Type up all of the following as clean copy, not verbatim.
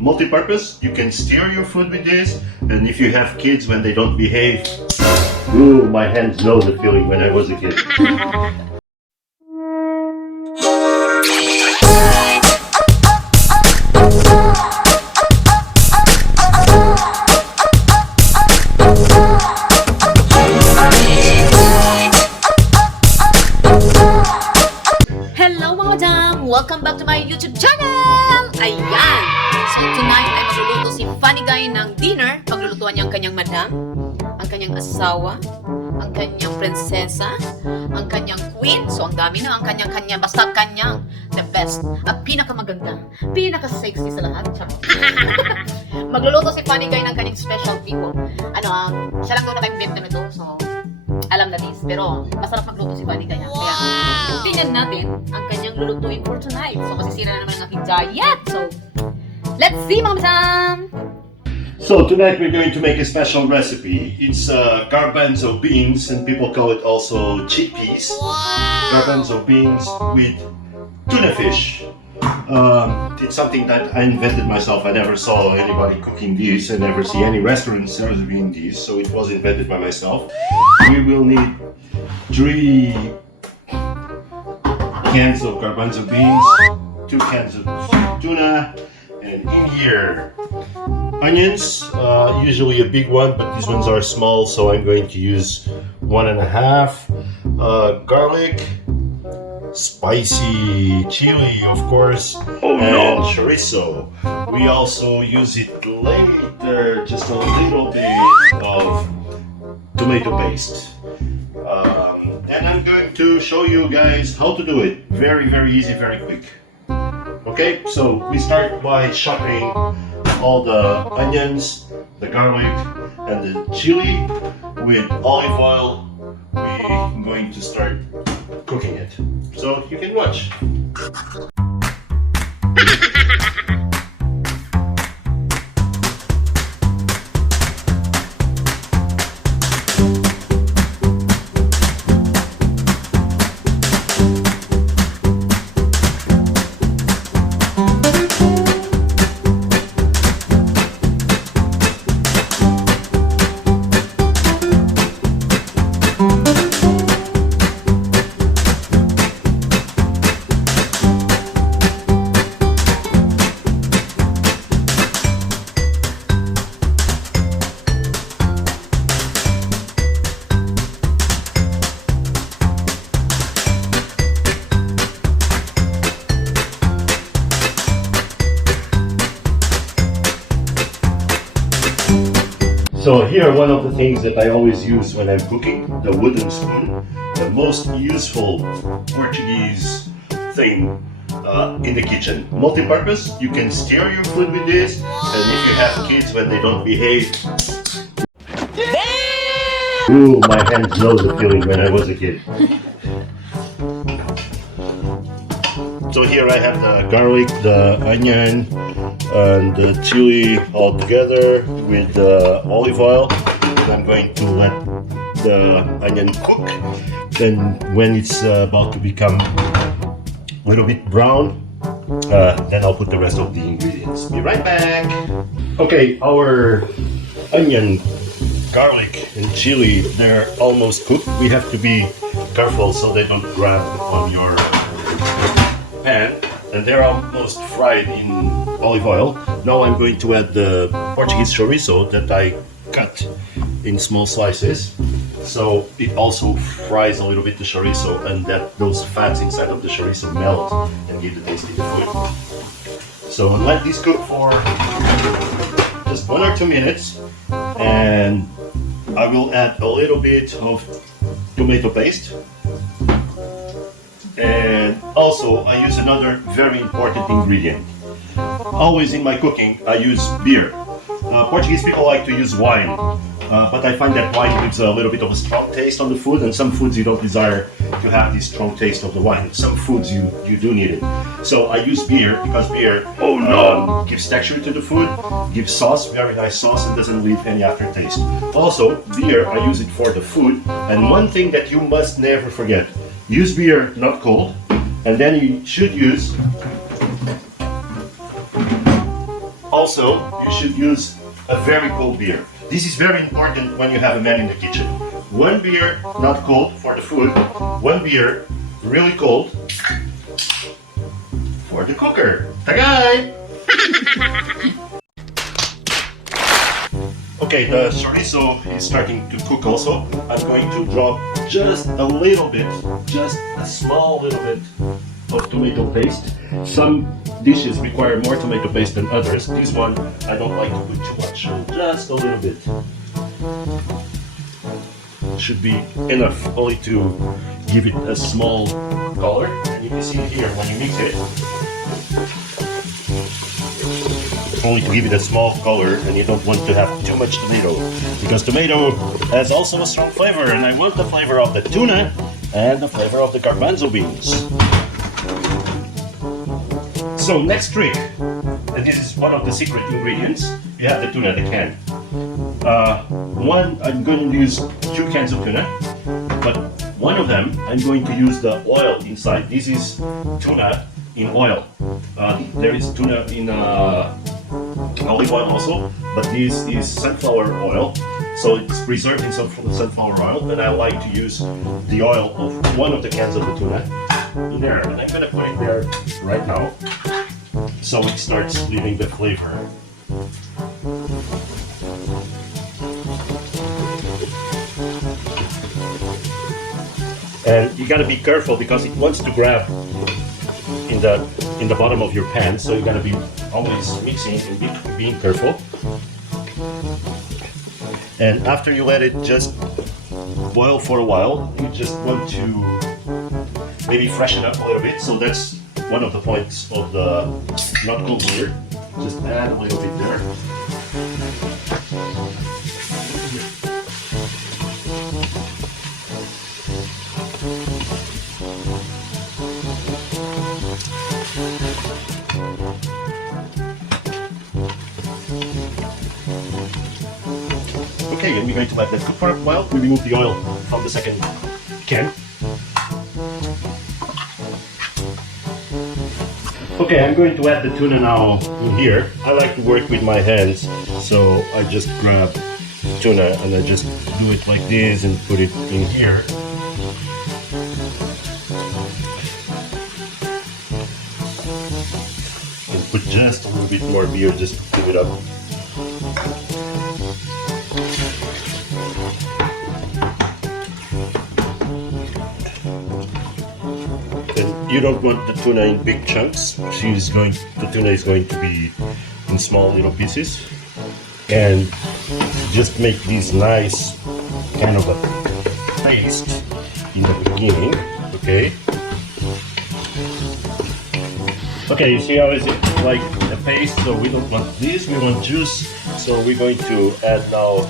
multi-purpose. You can steer your food with this, and if you have kids when they don't behave, ooh, my hands know the feeling when I was a kid. Hello mga madam! Welcome back to my YouTube channel! Ayan! So tonight ay magluluto si Funny Guy ng dinner. Paglulutuan niya ang kanyang madam, ang kanyang asawa, ang kanyang prinsesa, ang kanyang queen. So ang dami na ang kanyang basta kanyang the best, at pinakamaganda, pinaka-sexy sa lahat. Magluluto si Funny Guy ng kanyang specialty po. Siya lang daw naka-invento nito. So alam na this, pero masarap magluto si Funny Guy. Kaya tingnan natin ang kanyang lulutuin for tonight. So masisira na naman ang aking diet. So let's see mga madam! So tonight we're going to make a special recipe. It's garbanzo beans, and people call it also chickpeas. Garbanzo beans with tuna fish. It's something that I invented myself. I never saw anybody cooking this. I never see any restaurants serving this, so it was invented by myself. We will need 3 cans of garbanzo beans, 2 cans of tuna, and in here onions, usually a big one, but these ones are small, so I'm going to use 1.5. Garlic, spicy chili, of course, and chorizo. We also use it later, just a little bit of tomato paste. And I'm going to show you guys how to do it. Very, very easy, very quick. Okay, so we start by chopping all the onions, the garlic, and the chili with olive oil. We're going to start cooking it. So you can watch. So here, one of the things that I always use when I'm cooking, the wooden spoon, the most useful Portuguese thing in the kitchen. Multi-purpose, you can steer your food with this, and if you have kids when they don't behave, ooh, my hands know the feeling when I was a kid. So here I have the garlic, the onion, and the chili all together with the olive oil. I'm going to let the onion cook. Then when it's about to become a little bit brown, then I'll put the rest of the ingredients. Be right back. Okay, our onion, garlic, and chili, they're almost cooked. We have to be careful so they don't grab on your pan, and they're almost fried in olive oil. Now I'm going to add the Portuguese chorizo that I cut in small slices, so it also fries a little bit the chorizo, and that those fats inside of the chorizo melt and give the taste in the food. So let this cook for just 1 or 2 minutes, and I will add a little bit of tomato paste. And also I use another very important ingredient. Always in my cooking I use beer. Portuguese people like to use wine, but I find that wine gives a little bit of a strong taste on the food, and some foods you don't desire to have this strong taste of the wine. Some foods you do need it. So I use beer because beer gives texture to the food, gives sauce, very nice sauce, and doesn't leave any aftertaste. Also, beer, I use it for the food, and one thing that you must never forget, use beer not cold, and then you should use also, you should use a very cold beer. This is very important when you have a man in the kitchen. One beer, not cold for the food. One beer, really cold for the cooker. Tagay! Okay, the chorizo is starting to cook also. I'm going to drop just a little bit, just a small little bit of tomato paste. Some dishes require more tomato paste than others. This one, I don't like to put too much, so just a little bit. Should be enough only to give it a small color. And you can see here when you mix it, only to give it a small color, and you don't want to have too much tomato, because tomato has also a strong flavor, and I want the flavor of the tuna and the flavor of the garbanzo beans. So next trick, and this is one of the secret ingredients, you have the tuna, the can. I'm going to use 2 cans of tuna, but one of them I'm going to use the oil inside. This is tuna in oil. There is tuna in olive oil also, but this is sunflower oil, so it's preserved in sunflower oil, and I like to use the oil of one of the cans of the tuna in there, and I'm going to put it there right now so it starts leaving the flavor. And you got to be careful because it wants to grab in the bottom of your pan, so you got to be always mixing and being careful. And after you let it just boil for a while, you just want to maybe freshen up a little bit. So that's one of the points of the not cold beer. Just add a little bit there. Okay, and we're going to let that cook for a while. We remove the oil from the second can. Okay, I'm going to add the tuna now in here. I like to work with my hands, so I just grab tuna and I just do it like this and put it in here. And put just a little bit more beer just to give it up. You don't want the tuna in big chunks. The tuna is going to be in small little pieces, and just make this nice kind of a paste in the beginning. Okay. Okay, you see how is it like a paste? So we don't want this. We want juice. So we're going to add now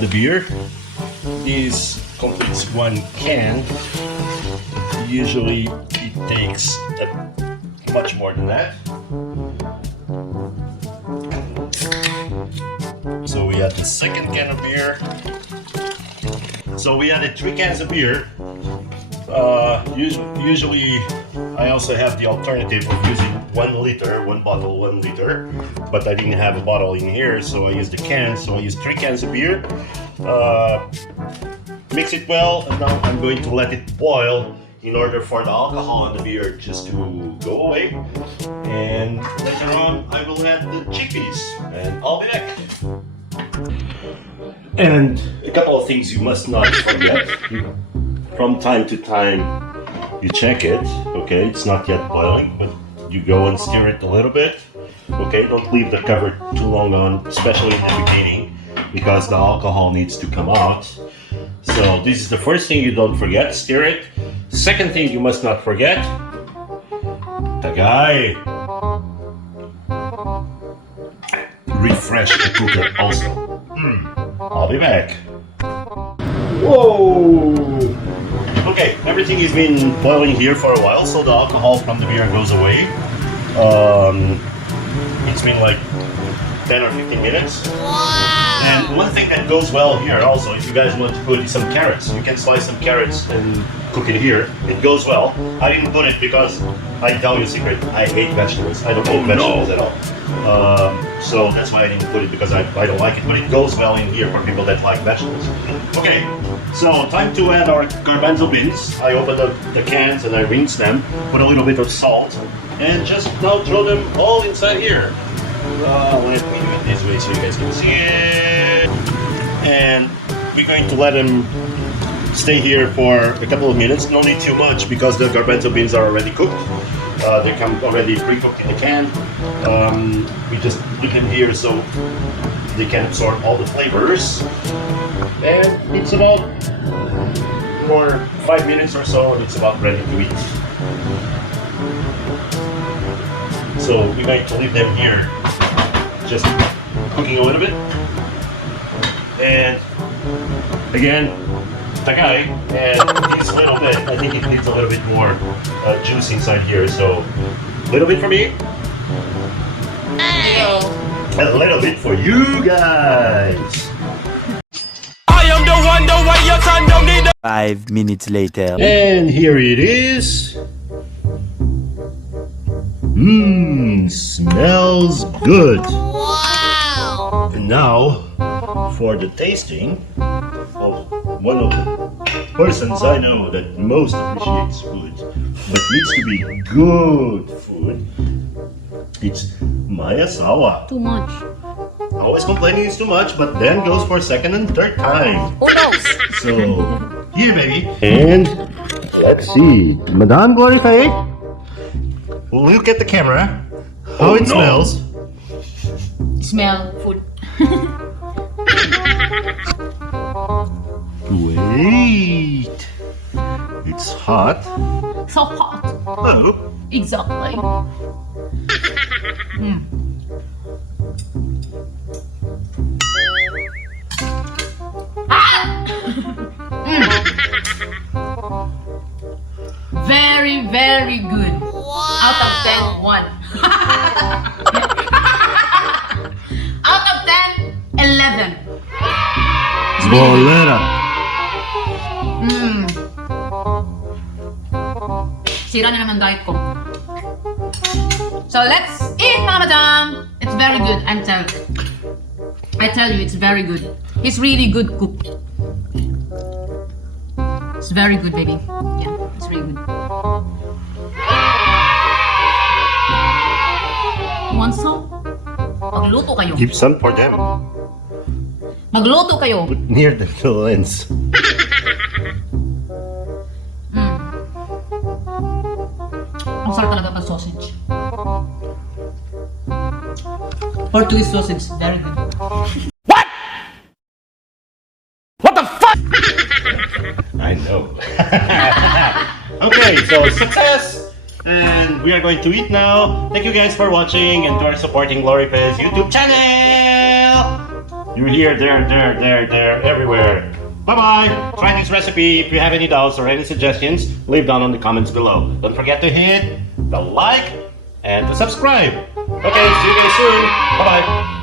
the beer. This completes 1 can. Usually it takes much more than that. So we add the second can of beer. So we added 3 cans of beer. Usually I also have the alternative of using 1 liter, 1 bottle, 1 liter, but I didn't have a bottle in here, so I used the can. So I used 3 cans of beer. Mix it well, and now I'm going to let it boil in order for the alcohol and the beer just to go away. And later on, I will add the chickpeas, and I'll be back. And a couple of things you must not forget. From time to time, you check it, okay? It's not yet boiling, but you go and stir it a little bit, okay? Don't leave the cover too long on, especially in the beginning, because the alcohol needs to come out. So this is the first thing you don't forget, stir it. Second thing you must not forget, Tagay. Refresh the cooker also. I'll be back. Whoa! Okay, everything has been boiling here for a while, so the alcohol from the beer goes away. It's been like 10 or 15 minutes. Wow! And one thing that goes well here also, if you guys want to put some carrots, you can slice some carrots and cook it here. It goes well. I didn't put it because I tell you a secret. I hate vegetables. I don't eat vegetables at all. So that's why I didn't put it because I don't like it. But it goes well in here for people that like vegetables. Okay, so time to add our garbanzo beans. I open the cans and I rinse them. Put a little bit of salt and just now throw them all inside here. Let me do it this way so you guys can see it. And we're going to let them stay here for a couple of minutes. No need too much because the garbanzo beans are already cooked. They come already pre-cooked in the can. We just put them here so they can absorb all the flavors. And it's about for 5 minutes or so, and it's about ready to eat. So we're going to leave them here, just cooking a little bit. And again, Tagay, and it's a little bit, I think it needs a little bit more juice inside here, so a little bit for me, a little bit for you guys. I am the one, the way your son don't need 5 minutes later. And here it is. Smells good. Wow! And now, for the tasting of one of the persons I know that most appreciates food, but needs to be good food, it's Maya Sawa. Too much. Always complaining it's too much, but then goes for second and third time. Oh no! So, here baby. And, let's see, Madame Glory Faye, look at the camera, how it smells. Smell food. Wait, it's hot. So hot. Oh, Exactly. Very, very good. Out of 10, 1. Out of 10, 11. Bolera. Sira na naman diet ko. So let's eat, Mama Jam. It's very good. I tell you, it's very good. He's really good cook. It's very good, baby. Yeah, it's really good. You want some? Magluto kayo. Keep some for them. Magluto kayo. Put near the lens. Ang sarap talaga pag sausage. Portuguese sausage, very good. I know. Okay, so success! And we are going to eat now. Thank you guys for watching and for supporting Glory Pez YouTube channel! You're here, there, everywhere. Bye-bye! Try this recipe. If you have any doubts or any suggestions, leave down on the comments below. Don't forget to hit the like and to subscribe. Okay, see you guys soon. Bye-bye.